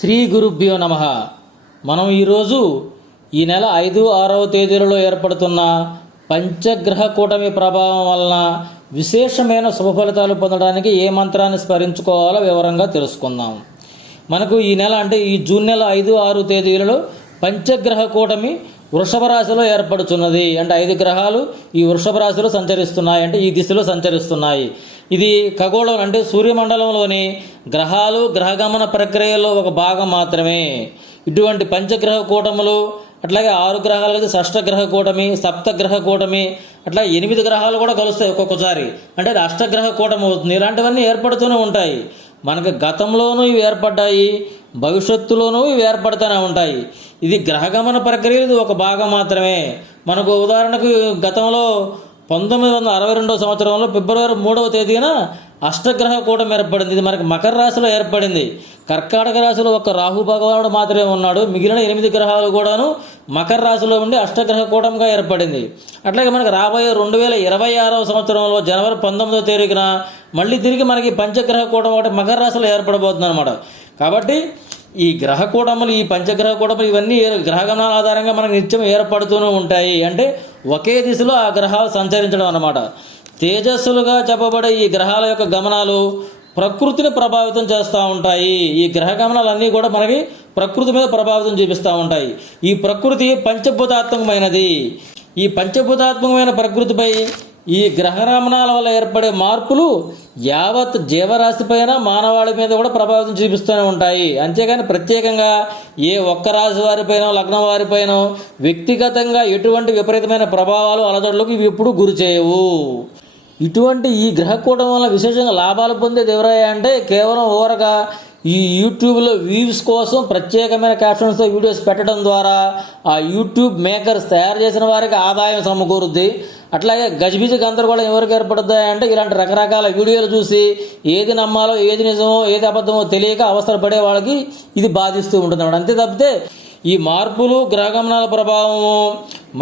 శ్రీ గురుభ్యో నమః. మనం ఈరోజు ఈ నెల 5, 6వ తేదీలలో ఏర్పడుతున్న పంచగ్రహ కూటమి ప్రభావం వలన విశేషమైన శుభ ఫలితాలు పొందడానికి ఏ మంత్రాన్ని స్మరించుకోవాలో వివరంగా తెలుసుకుందాం. మనకు ఈ నెల అంటే ఈ జూన్ నెల 5, 6 తేదీలలో పంచగ్రహ కూటమి వృషభ రాశిలో ఏర్పడుతున్నది. అంటే 5 గ్రహాలు ఈ వృషభ రాశిలో సంచరిస్తున్నాయి, అంటే ఈ దిశలో సంచరిస్తున్నాయి. ఇది ఖగోళం అంటే సూర్యమండలంలోని గ్రహాలు గ్రహగమన ప్రక్రియలో ఒక భాగం మాత్రమే. ఇటువంటి పంచగ్రహ కూటములు, అట్లాగే 6 గ్రహాలు కలిసి షష్టగ్రహ కూటమి, సప్తగ్రహ కూటమి, అట్లా 8 గ్రహాలు కూడా కలుస్తాయి ఒక్కొక్కసారి. అంటే అది అష్టగ్రహ కూటమి అవుతుంది. ఇలాంటివన్నీ ఏర్పడుతూనే ఉంటాయి. మనకు గతంలోనూ ఇవి ఏర్పడ్డాయి, భవిష్యత్తులోనూ ఇవి ఏర్పడుతూనే ఉంటాయి. ఇది గ్రహగమన ప్రక్రియ, ఇది ఒక భాగం మాత్రమే. మనకు ఉదాహరణకు గతంలో 1962 సంవత్సరంలో ఫిబ్రవరి 3వ తేదీన అష్టగ్రహ కూటమి ఏర్పడింది. ఇది మనకు మకర రాశిలో ఏర్పడింది. కర్కాటక రాశిలో ఒక రాహు భగవానుడు మాత్రమే ఉన్నాడు. మిగిలిన 8 గ్రహాలు కూడాను మకర రాశిలో ఉండి అష్టగ్రహ కూటమిగా ఏర్పడింది. అట్లాగే మనకు రాబోయే 2026వ సంవత్సరంలో జనవరి 19వ తేదీన మళ్ళీ తిరిగి మనకి పంచగ్రహ కూటమి ఒకటి మకర రాశిలో ఏర్పడబోతుంది అనమాట. కాబట్టి ఈ గ్రహ కూటములు, ఈ పంచగ్రహ కూటములు ఇవన్నీ గ్రహగమనాల ఆధారంగా మనకు నిత్యం ఏర్పడుతూనే ఉంటాయి. అంటే ఒకే దిశలో ఆ గ్రహాలు సంచరించడం అన్నమాట. తేజస్సులుగా చెప్పబడే ఈ గ్రహాల యొక్క గమనాలు ప్రకృతిని ప్రభావితం చేస్తూ ఉంటాయి. ఈ గ్రహ గమనాలన్నీ కూడా మనకి ప్రకృతి మీద ప్రభావితం చూపిస్తూ ఉంటాయి. ఈ ప్రకృతి పంచభూతాత్మకమైనది. ఈ పంచభూతాత్మకమైన ప్రకృతిపై ఈ గ్రహగమనాల వల్ల ఏర్పడే మార్పులు యావత్ జీవరాశి పైన, మానవాళి మీద కూడా ప్రభావితం చూపిస్తూనే ఉంటాయి. అంతేగాని ప్రత్యేకంగా ఏ ఒక్క రాశి వారిపైన, లగ్నం వారిపైన వ్యక్తిగతంగా ఎటువంటి విపరీతమైన ప్రభావాలు, అలజడులకు ఇవి ఎప్పుడూ గురి చేయవు. ఇటువంటి ఈ గ్రహకూటం వల్ల విశేషంగా లాభాలు పొందేది ఎవరయ్యా అంటే కేవలం ఓరగా ఈ యూట్యూబ్లో వ్యూస్ కోసం ప్రత్యేకమైన క్యాప్షన్స్తో వీడియోస్ పెట్టడం ద్వారా ఆ యూట్యూబ్ మేకర్స్ తయారు చేసిన వారికి ఆదాయం సమకూరుద్ది. అట్లాగే గజిబిజి గందరగోళం ఎవరికి ఏర్పడుతాయి అంటే ఇలాంటి రకరకాల వీడియోలు చూసి ఏది నమ్మాలో, ఏది నిజమో, ఏది అబద్ధమో తెలియక అవసరపడే వాళ్ళకి ఇది బాధిస్తూ ఉంటుంది అన్నమాట. అంతే తప్పితే ఈ మార్పులు, గ్రహగమనాల ప్రభావము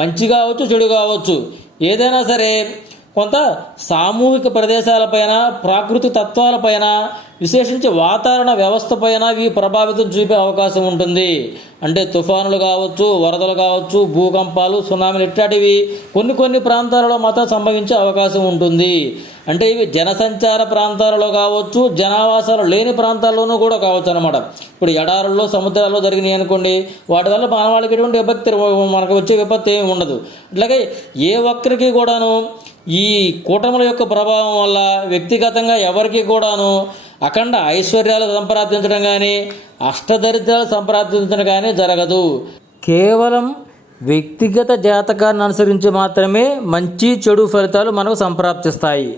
మంచి కావచ్చు, చెడు కావచ్చు, ఏదైనా సరే కొంత సామూహిక ప్రదేశాలపైన, ప్రాకృతిక తత్వాలపైన, విశేషించి వాతావరణ వ్యవస్థ పైన ఇవి ప్రభావితం చూపే అవకాశం ఉంటుంది. అంటే తుఫానులు కావచ్చు, వరదలు కావచ్చు, భూకంపాలు, సునామీలు ఇట్లాంటివి కొన్ని ప్రాంతాలలో మాత్రం సంభవించే అవకాశం ఉంటుంది. అంటే ఇవి జనసంచార ప్రాంతాలలో కావచ్చు, జనావాసాలు లేని ప్రాంతాల్లోనూ కూడా కావచ్చు అనమాట. ఇప్పుడు ఎడారుల్లో, సముద్రాల్లో జరిగినాయి అనుకోండి, వాటి వల్ల మానవాళికి ఎటువంటి విపత్తి, మనకు వచ్చే విపత్తి ఏమి ఉండదు. అట్లాగే ఏ ఒక్కరికి కూడాను ఈ కూటముల యొక్క ప్రభావం వల్ల వ్యక్తిగతంగా ఎవరికి కూడాను అఖండ ఐశ్వర్యాలు సంప్రాప్తించడం కానీ, అష్టదరిద్రాలు సంప్రాప్తించడం కానీ జరగదు. కేవలం వ్యక్తిగత జాతకాన్ని అనుసరించి మాత్రమే మంచి, చెడు ఫలితాలు మనకు సంప్రాప్తిస్తాయి.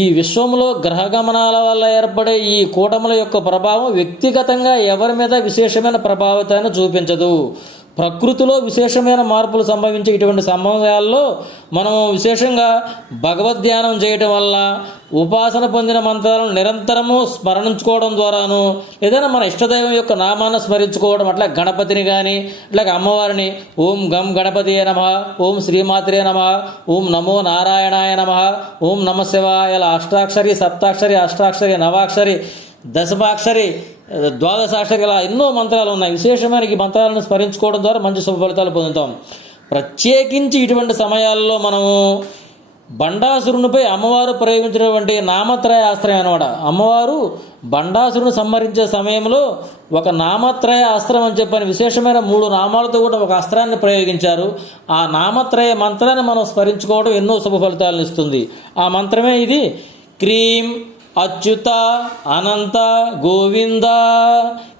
ఈ విశ్వంలో గ్రహగమనాల వల్ల ఏర్పడే ఈ కూటముల యొక్క ప్రభావం వ్యక్తిగతంగా ఎవరి మీద విశేషమైన ప్రభావితాన్ని చూపించదు. ప్రకృతిలో విశేషమైన మార్పులు సంభవించే ఇటువంటి సమయాల్లో మనం విశేషంగా భగవద్ధ్యానం చేయటం వల్ల, ఉపాసన పొందిన మంత్రాలను నిరంతరము స్మరించుకోవడం ద్వారాను, ఏదైనా మన ఇష్టదైవం యొక్క నామాన్ని స్మరించుకోవడం, అట్లా గణపతిని కానీ, అట్లాగే అమ్మవారిని ఓం గం గణపతియే నమః, ఓం శ్రీమాత్రే నమః, ఓం నమో నారాయణాయ నమః, ఓం నమ శివాయ, ఇలా అష్టాక్షరి, సప్తాక్షరి, అష్టాక్షరి, నవాక్షరి, దశమాక్షరి, ద్వాదశాక్షరి, ఇలా ఎన్నో మంత్రాలు ఉన్నాయి. విశేషమైన ఈ మంత్రాలను స్మరించుకోవడం ద్వారా మంచి శుభ ఫలితాలు పొందుతాం. ప్రత్యేకించి ఇటువంటి సమయాల్లో మనము బండాసురునిపై అమ్మవారు ప్రయోగించినటువంటి నామత్రయ అస్త్రం అనమాట. అమ్మవారు బండాసురుని సంహరించే సమయంలో ఒక నామత్రయ అస్త్రం అని చెప్పని విశేషమైన 3 నామాలతో కూడా ఒక అస్త్రాన్ని ప్రయోగించారు. ఆ నామత్రయ మంత్రాన్ని మనం స్మరించుకోవడం ఎన్నో శుభ ఫలితాలను ఇస్తుంది. ఆ మంత్రమే ఇది. క్రీం అచ్యుత అనంత గోవింద,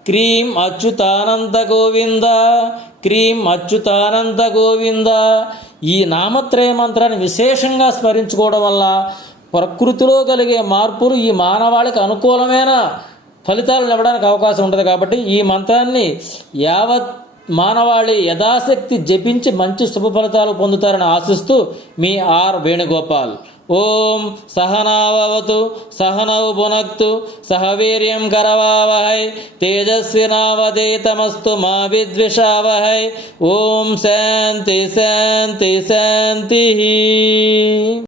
క్రీం అచ్యుతానంత గోవింద, క్రీం అచ్యుతానంత గోవింద. ఈ నామత్రయ మంత్రాన్ని విశేషంగా స్మరించుకోవడం వల్ల ప్రకృతిలో కలిగే మార్పులు ఈ మానవాళికి అనుకూలమైన ఫలితాలను ఇవ్వడానికి అవకాశం ఉంటుంది. కాబట్టి ఈ మంత్రాన్ని యావత్ మానవాళి యథాశక్తి జపించి మంచి శుభ ఫలితాలు పొందుతారని ఆశిస్తూ మీ ఆర్ వేణుగోపాల్. ఓం సహనావతు సహనౌ భునక్తు సహ వీర్యం కరవావహై తేజస్వినావధీతమస్తు మా విద్విషావహై. ఓం శాంతి శాంతి శాంతి.